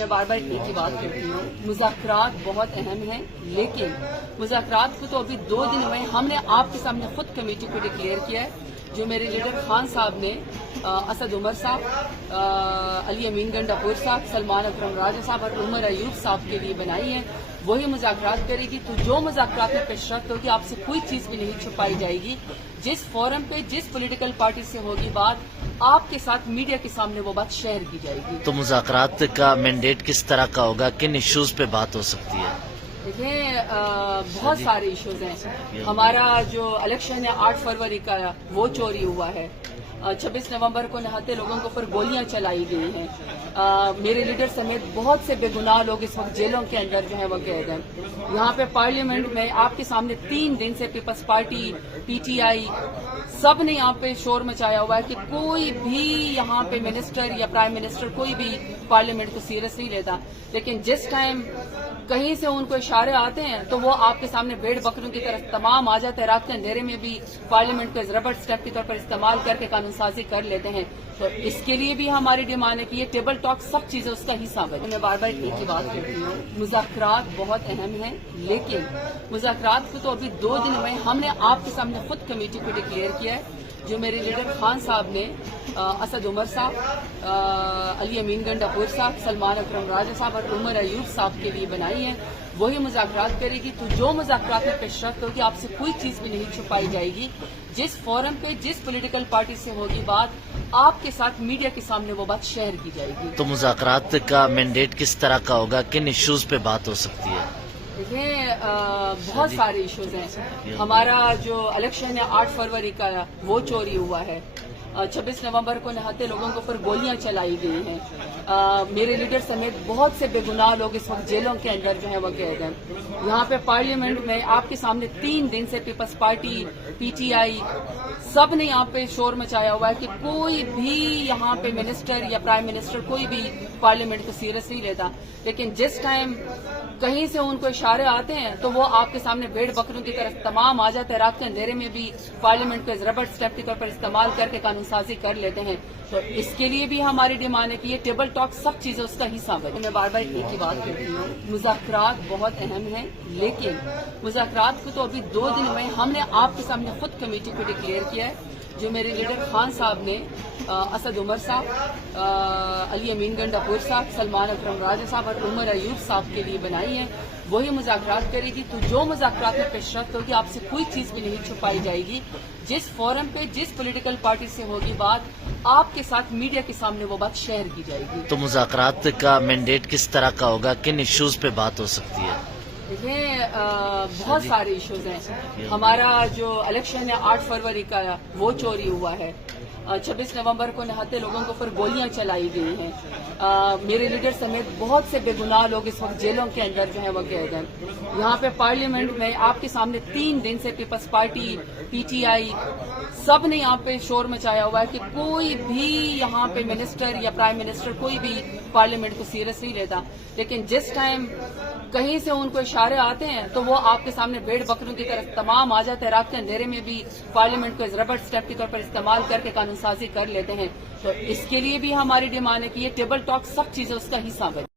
میں بار بار ایک ہی بات کرتی ہوں، مذاکرات بہت اہم ہیں، لیکن مذاکرات کو تو ابھی 2 دن ہوئے، ہم نے آپ کے سامنے خود کمیٹی کو ڈکلیئر کیا ہے، جو میرے لیڈر خان صاحب نے اسد عمر صاحب، علی امین گنڈاپور صاحب، سلمان اکرم راجہ صاحب اور عمر ایوب صاحب کے لیے بنائی ہے، وہی مذاکرات کرے گی۔ تو جو مذاکرات میں پیشرفت ہوگی، آپ سے کوئی چیز بھی نہیں چھپائی جائے گی۔ جس فورم پہ جس پولیٹیکل پارٹی سے ہوگی بات، آپ کے ساتھ میڈیا کے سامنے وہ بات شیئر کی جائے گی۔ تو مذاکرات کا مینڈیٹ کس طرح کا ہوگا، کن ایشوز پہ بات ہو سکتی ہے؟ دیکھیں، بہت سارے ایشوز ہیں۔ ہمارا جو الیکشن ہے 8 فروری کا، وہ چوری ہوا ہے۔ 26 نومبر کو نہاتے لوگوں کے اوپر گولیاں چلائی گئی ہیں۔ میرے لیڈر سمیت بہت سے بے گناہ لوگ اس وقت جیلوں کے اندر جو ہے وہ قید ہیں۔ یہاں پہ پارلیمنٹ میں آپ کے سامنے 3 دن سے Peoples Party, P T I, سب نے یہاں پہ شور مچایا ہوا ہے کہ کوئی بھی یہاں پہ منسٹر یا پرائم منسٹر کوئی بھی پارلیمنٹ کو سیریس نہیں لیتا، لیکن جس ٹائم کہیں سے ان کو اشارے آتے ہیں تو وہ آپ کے سامنے بھیڑ بکروں کی طرف تمام آ جاتے ہیں۔ رات کے اندھیرے میں بھی پارلیمنٹ کو ربڑ اسٹیپ کے طور پر استعمال کر کے قانون سازی کر لیتے ہیں۔ تو اس کے لیے بھی ہماری ڈیمانڈ ہے کہ یہ ٹیبل ٹاک سب چیزیں اس کا حصہ بنے۔ میں بار بار ایک ہی بات کرتی ہوں، مذاکرات بہت اہم ہیں، لیکن مذاکرات کو تو ابھی 2 دن ہوئے، ہم نے آپ کے سامنے خود کمیٹی کو ڈکلیئر کیا ہے، جو میرے لیڈر خان صاحب نے اسد عمر صاحب، علی امین گنڈاپور صاحب، سلمان اکرم راجہ صاحب اور عمر ایوب صاحب کے لیے بنائی ہے، وہی مذاکرات کرے گی۔ تو جو مذاکرات میں پیشرفت ہوگی، آپ سے کوئی چیز بھی نہیں چھپائی جائے گی۔ جس فورم پہ جس پولیٹیکل پارٹی سے ہوگی بات، آپ کے ساتھ میڈیا کے سامنے وہ بات شیئر کی جائے گی۔ تو مذاکرات کا مینڈیٹ کس طرح کا ہوگا، کن ایشوز پہ بات ہو سکتی ہے؟ دیکھیں، بہت سارے ایشوز ہیں۔ ہمارا جو الیکشن ہے 8 فروری کا، وہ چوری ہوا ہے۔ 26 نومبر کو نہاتے لوگوں کے اوپر گولیاں چلائی گئی ہیں۔ میرے لیڈر سمیت بہت سے بے گناہ لوگ اس وقت جیلوں کے اندر جو ہے وہ قید ہیں۔ یہاں پہ پارلیمنٹ میں آپ کے سامنے 3 دن سے Peoples Party, P T I, سب نے یہاں پہ شور مچایا ہوا ہے کہ کوئی بھی یہاں پہ منسٹر یا پرائم منسٹر کوئی بھی پارلیمنٹ کو سیریس نہیں لیتا، لیکن جس ٹائم کہیں سے ان کو اشارے آتے ہیں تو وہ آپ کے سامنے بھیڑ بکروں کی طرف تمام آ جاتے ہیں۔ رات کے اندھیرے میں بھی پارلیمنٹ کو ربڑ اسٹیپ کے طور پر استعمال کر کے قانون سازی کر لیتے ہیں۔ تو اس کے لیے بھی ہماری ڈیمانڈ ہے کہ یہ ٹیبل ٹاک سب چیزیں اس کا حصہ بنے۔ میں بار بار ایک ہی بات کرتی ہوں، مذاکرات بہت اہم ہیں، لیکن مذاکرات کو تو ابھی 2 دن ہوئے، ہم نے آپ کے سامنے خود کمیٹی کو ڈکلیئر کیا ہے، جو میرے لیڈر خان صاحب نے اسد عمر صاحب، علی امین گنڈاپور صاحب، سلمان اکرم راجہ صاحب اور عمر ایوب صاحب کے لیے بنائی ہے، وہی مذاکرات کرے گی۔ تو جو مذاکرات میں پیشرفت ہوگی، آپ سے کوئی چیز بھی نہیں چھپائی جائے گی۔ جس فورم پہ جس پولیٹیکل پارٹی سے ہوگی بات، آپ کے ساتھ میڈیا کے سامنے وہ بات شیئر کی جائے گی۔ تو مذاکرات کا مینڈیٹ کس طرح کا ہوگا، کن ایشوز پہ بات ہو سکتی ہے؟ دیکھیں، بہت سارے ایشوز ہیں۔ ہمارا جو الیکشن ہے 8 فروری کا، وہ چوری ہوا ہے۔ 26 نومبر کو نہاتے لوگوں کے اوپر گولیاں چلائی گئی ہیں۔ میرے لیڈر سمیت بہت سے بے گناہ لوگ اس وقت جیلوں کے اندر جو ہے وہ قید ہیں۔ یہاں پہ پارلیمنٹ میں آپ کے سامنے 3 دن سے Peoples Party, P T I, سب نے یہاں پہ شور مچایا ہوا ہے کہ کوئی بھی یہاں پہ منسٹر یا پرائم منسٹر کوئی بھی پارلیمنٹ کو سیریس نہیں لیتا، لیکن جس ٹائم کہیں سے ان کو اشارے آتے ہیں تو وہ آپ کے سامنے بھیڑ بکروں کی طرف تمام آ جاتے ہیں۔ رات کے اندھیرے میں بھی پارلیمنٹ کو ربڑ اسٹیپ کے طور پر استعمال کر کے قانون سازی کر لیتے ہیں۔ تو اس کے لیے بھی ہماری ڈیمانڈ ہے کہ یہ ٹیبل ٹاک سب چیزیں اس کا حصہ بنے۔